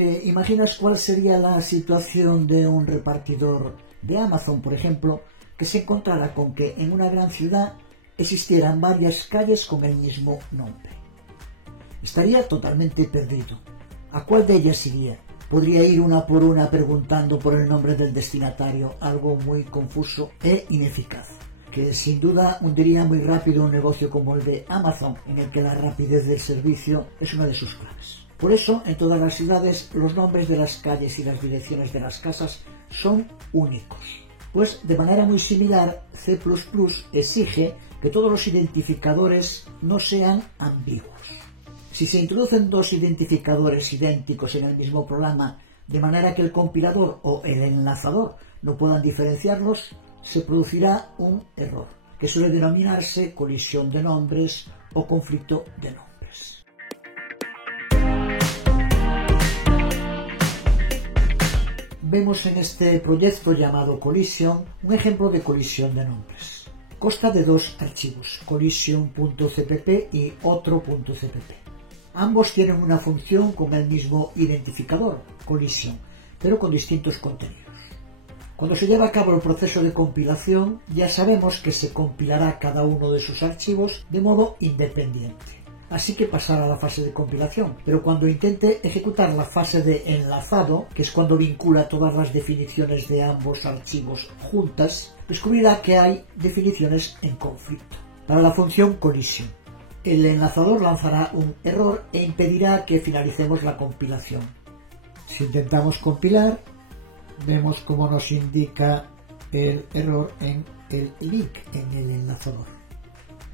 ¿Te imaginas cuál sería la situación de un repartidor de Amazon, por ejemplo, que se encontrara con que en una gran ciudad existieran varias calles con el mismo nombre? Estaría totalmente perdido. ¿A cuál de ellas iría? Podría ir una por una preguntando por el nombre del destinatario, algo muy confuso e ineficaz, que sin duda hundiría muy rápido un negocio como el de Amazon, en el que la rapidez del servicio es una de sus claves. Por eso, en todas las ciudades, los nombres de las calles y las direcciones de las casas son únicos. Pues, de manera muy similar, C++ exige que todos los identificadores no sean ambiguos. Si se introducen dos identificadores idénticos en el mismo programa, de manera que el compilador o el enlazador no puedan diferenciarlos, se producirá un error, que suele denominarse colisión de nombres o conflicto de nombres. Vemos en este proyecto llamado Collision un ejemplo de colisión de nombres. Consta de dos archivos, collision.cpp y otro.cpp. Ambos tienen una función con el mismo identificador, collision, pero con distintos contenidos. Cuando se lleva a cabo el proceso de compilación, ya sabemos que se compilará cada uno de sus archivos de modo independiente. Así que pasará a la fase de compilación, pero cuando intente ejecutar la fase de enlazado, que es cuando vincula todas las definiciones de ambos archivos juntas, descubrirá que hay definiciones en conflicto. Para la función collision, el enlazador lanzará un error e impedirá que finalicemos la compilación. Si intentamos compilar, vemos cómo nos indica el error en el link, en el enlazador.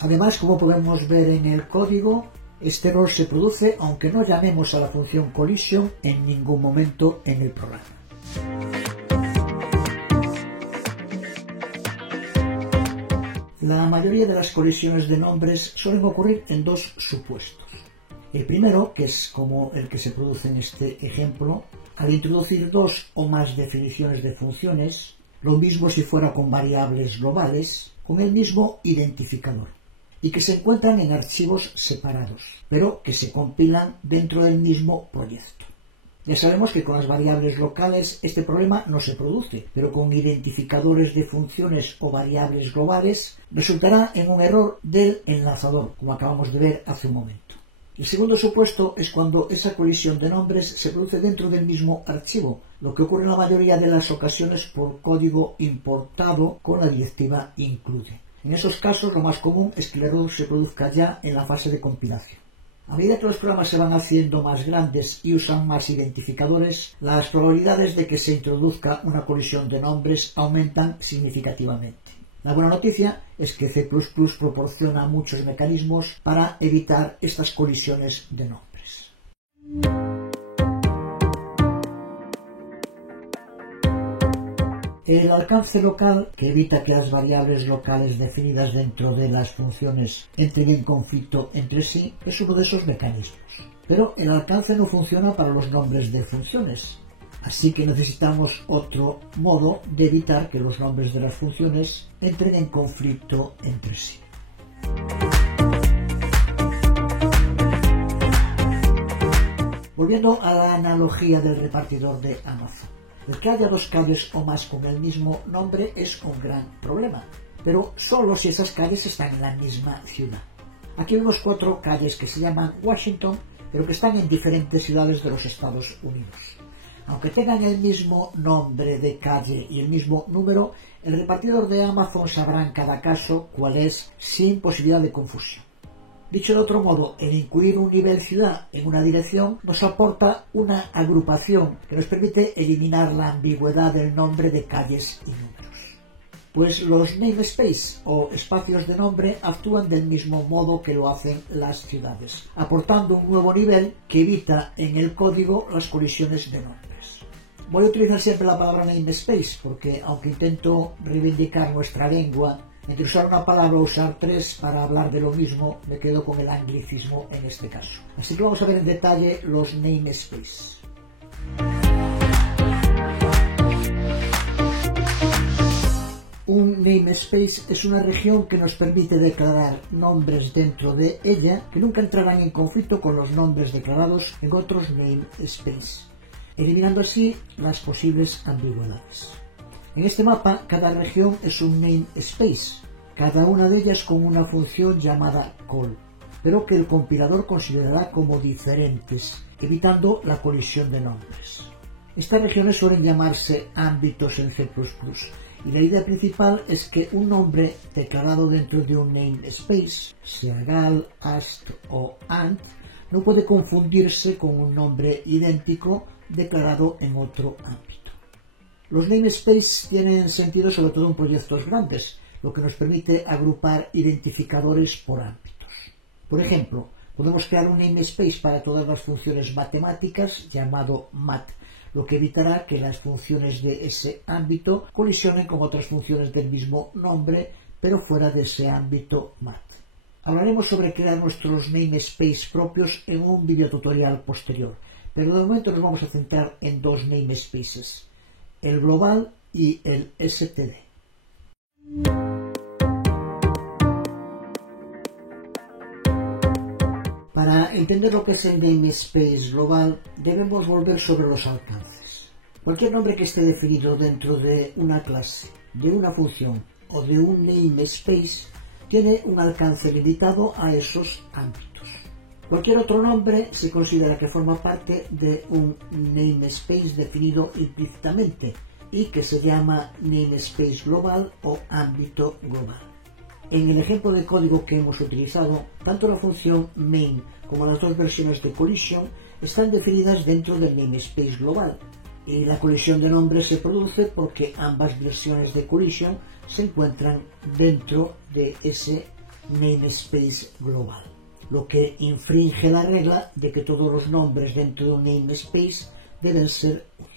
Además, como podemos ver en el código, este error se produce aunque no llamemos a la función collision en ningún momento en el programa. La mayoría de las colisiones de nombres suelen ocurrir en dos supuestos. El primero, que es como el que se produce en este ejemplo, al introducir dos o más definiciones de funciones, lo mismo si fuera con variables globales, con el mismo identificador, y que se encuentran en archivos separados, pero que se compilan dentro del mismo proyecto. Ya sabemos que con las variables locales este problema no se produce, pero con identificadores de funciones o variables globales resultará en un error del enlazador, como acabamos de ver hace un momento. El segundo supuesto es cuando esa colisión de nombres se produce dentro del mismo archivo, lo que ocurre en la mayoría de las ocasiones por código importado con la directiva include. En esos casos, lo más común es que el error se produzca ya en la fase de compilación. A medida que los programas se van haciendo más grandes y usan más identificadores, las probabilidades de que se introduzca una colisión de nombres aumentan significativamente. La buena noticia es que C++ proporciona muchos mecanismos para evitar estas colisiones de nombres. El alcance local, que evita que las variables locales definidas dentro de las funciones entren en conflicto entre sí, es uno de esos mecanismos. Pero el alcance no funciona para los nombres de funciones, así que necesitamos otro modo de evitar que los nombres de las funciones entren en conflicto entre sí. Volviendo a la analogía del repartidor de Amazon. El que haya dos calles o más con el mismo nombre es un gran problema, pero solo si esas calles están en la misma ciudad. Aquí vemos 4 calles que se llaman Washington, pero que están en diferentes ciudades de los Estados Unidos. Aunque tengan el mismo nombre de calle y el mismo número, el repartidor de Amazon sabrá en cada caso cuál es sin posibilidad de confusión. Dicho de otro modo, el incluir un nivel ciudad en una dirección nos aporta una agrupación que nos permite eliminar la ambigüedad del nombre de calles y números. Pues los namespace o espacios de nombre actúan del mismo modo que lo hacen las ciudades, aportando un nuevo nivel que evita en el código las colisiones de nombres. Voy a utilizar siempre la palabra namespace porque, aunque intento reivindicar nuestra lengua, entre usar una palabra o usar 3 para hablar de lo mismo, me quedo con el anglicismo en este caso. Así que vamos a ver en detalle los namespace. Un namespace es una región que nos permite declarar nombres dentro de ella que nunca entrarán en conflicto con los nombres declarados en otros namespace. eliminando así las posibles ambigüedades. En este mapa, cada región es un namespace, cada una de ellas con una función llamada call, pero que el compilador considerará como diferentes, evitando la colisión de nombres. Estas regiones suelen llamarse ámbitos en C++, y la idea principal es que un nombre declarado dentro de un namespace, sea gal, ast o ant, no puede confundirse con un nombre idéntico declarado en otro ámbito. Los namespaces tienen sentido sobre todo en proyectos grandes, lo que nos permite agrupar identificadores por ámbitos. Por ejemplo, podemos crear un namespace para todas las funciones matemáticas llamado mat, lo que evitará que las funciones de ese ámbito colisionen con otras funciones del mismo nombre, pero fuera de ese ámbito mat. Hablaremos sobre crear nuestros namespaces propios en un videotutorial posterior, pero de momento nos vamos a centrar en dos namespaces, el global y el std. Para entender lo que es el namespace global, debemos volver sobre los alcances. Cualquier nombre que esté definido dentro de una clase, de una función o de un namespace tiene un alcance limitado a esos ámbitos. Cualquier otro nombre se considera que forma parte de un namespace definido implícitamente y que se llama namespace global o ámbito global. En el ejemplo de código que hemos utilizado, tanto la función main como las dos versiones de collision están definidas dentro del namespace global, y la colisión de nombres se produce porque ambas versiones de collision se encuentran dentro de ese namespace global, lo que infringe la regla de que todos los nombres dentro de un namespace deben ser únicos.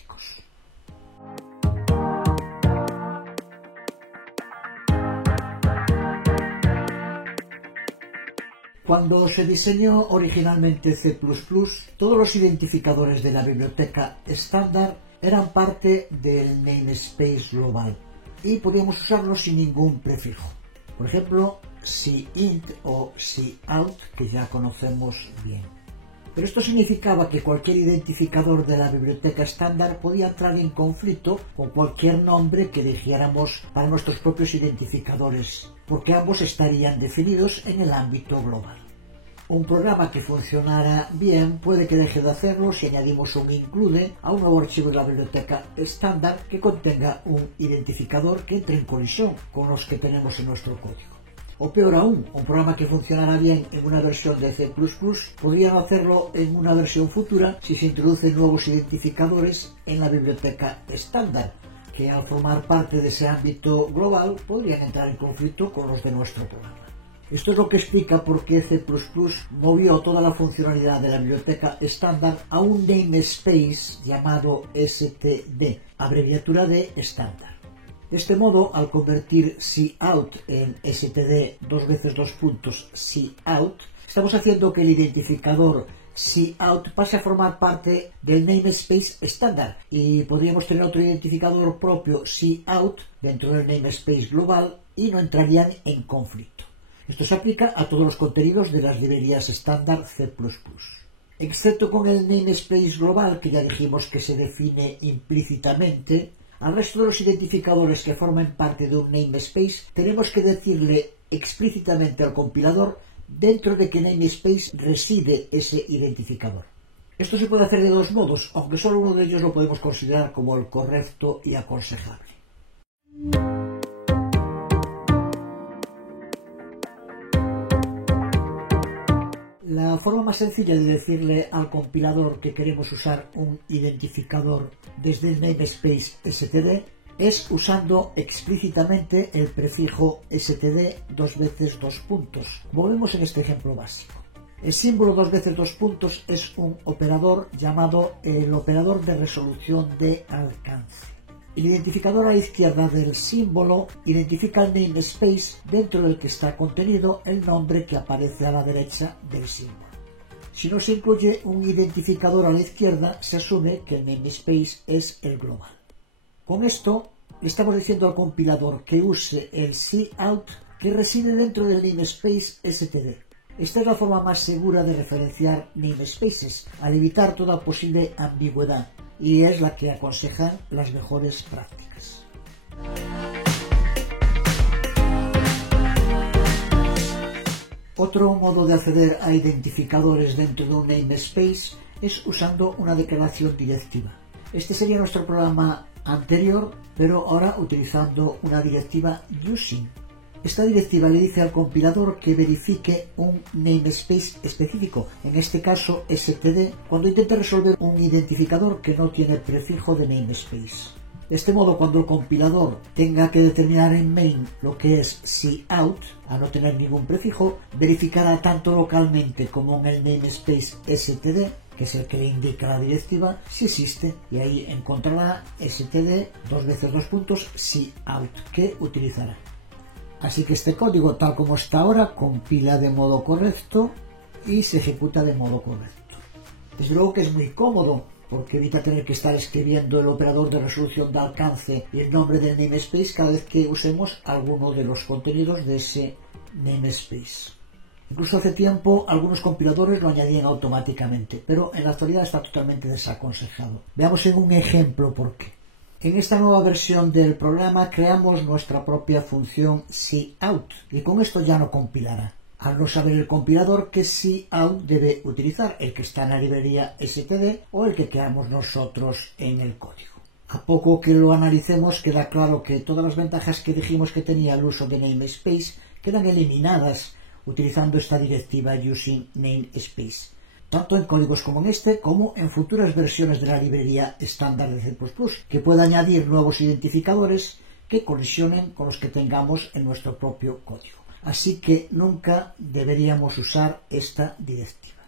Cuando se diseñó originalmente C++, todos los identificadores de la biblioteca estándar eran parte del namespace global y podíamos usarlos sin ningún prefijo. Por ejemplo, cint o cout, que ya conocemos bien. Pero esto significaba que cualquier identificador de la biblioteca estándar podía entrar en conflicto con cualquier nombre que eligiéramos para nuestros propios identificadores, porque ambos estarían definidos en el ámbito global. Un programa que funcionara bien puede que deje de hacerlo si añadimos un include a un nuevo archivo de la biblioteca estándar que contenga un identificador que entre en colisión con los que tenemos en nuestro código. O peor aún, un programa que funcionara bien en una versión de C++ podría no hacerlo en una versión futura si se introducen nuevos identificadores en la biblioteca estándar, que al formar parte de ese ámbito global podrían entrar en conflicto con los de nuestro programa. Esto es lo que explica por qué C++ movió toda la funcionalidad de la biblioteca estándar a un namespace llamado std, abreviatura de estándar. De este modo, al convertir cout en std cout, estamos haciendo que el identificador cout pase a formar parte del namespace estándar y podríamos tener otro identificador propio cout dentro del namespace global y no entrarían en conflicto. Esto se aplica a todos los contenidos de las librerías estándar C++. Excepto con el namespace global, que ya dijimos que se define implícitamente, al resto de los identificadores que forman parte de un namespace tenemos que decirle explícitamente al compilador dentro de qué namespace reside ese identificador. Esto se puede hacer de dos modos, aunque solo uno de ellos lo podemos considerar como el correcto y aconsejable. La forma más sencilla de decirle al compilador que queremos usar un identificador desde el namespace std es usando explícitamente el prefijo std dos veces dos puntos, como vemos en este ejemplo básico. El símbolo dos veces dos puntos es un operador llamado el operador de resolución de alcance. El identificador a la izquierda del símbolo identifica el namespace dentro del que está contenido el nombre que aparece a la derecha del símbolo. Si no se incluye un identificador a la izquierda, se asume que el namespace es el global. Con esto, le estamos diciendo al compilador que use el cout que reside dentro del namespace std. Esta es la forma más segura de referenciar namespaces, al evitar toda posible ambigüedad, y es la que aconsejan las mejores prácticas. Otro modo de acceder a identificadores dentro de un namespace es usando una declaración directiva. Este sería nuestro programa anterior, pero ahora utilizando una directiva using. Esta directiva le dice al compilador que verifique un namespace específico, en este caso std, cuando intente resolver un identificador que no tiene prefijo de namespace. De este modo, cuando el compilador tenga que determinar en main lo que es cout, a no tener ningún prefijo, verificará tanto localmente como en el namespace std, que es el que le indica la directiva, si existe, y ahí encontrará std cout, que utilizará. Así que este código, tal como está ahora, compila de modo correcto y se ejecuta de modo correcto. Desde luego que es muy cómodo, porque evita tener que estar escribiendo el operador de resolución de alcance y el nombre del namespace cada vez que usemos alguno de los contenidos de ese namespace. Incluso hace tiempo algunos compiladores lo añadían automáticamente, pero en la actualidad está totalmente desaconsejado. Veamos en un ejemplo por qué. En esta nueva versión del programa creamos nuestra propia función cout y con esto ya no compilará, al no saber el compilador qué cout debe utilizar, el que está en la librería std o el que creamos nosotros en el código. A poco que lo analicemos queda claro que todas las ventajas que dijimos que tenía el uso de namespace quedan eliminadas utilizando esta directiva using namespace, tanto en códigos como en este, como en futuras versiones de la librería estándar de C++, que pueda añadir nuevos identificadores que colisionen con los que tengamos en nuestro propio código. Así que nunca deberíamos usar esta directiva.